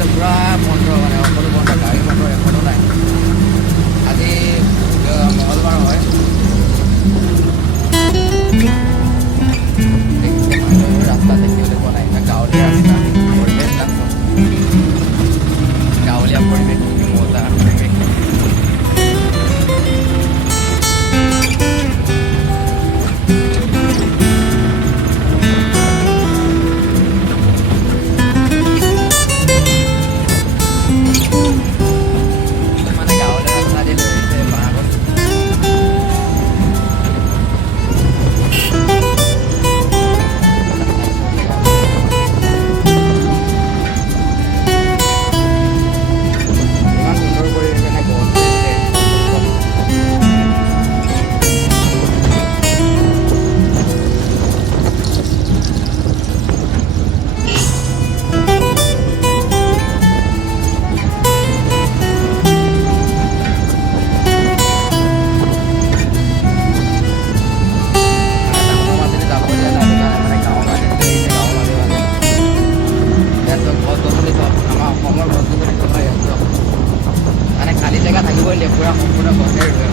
পুৰা বন্ধ মানে সকলো বন্ধ গাড়ী মটৰ এখনো নাই আজি মঙলবাৰ হয় ৰাস্তা দেখিবলৈ পোৱা নাই গাঁৱলীয়া ৰাস্তা পৰিৱেশ গাঁৱলীয়া পৰিৱেশ মজা পৰিৱেশ খালী জেগা থাকিবই লাগিব পুৰা সম্পূৰ্ণ গছে ৰুৱে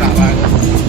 ৰাবাৰ গছ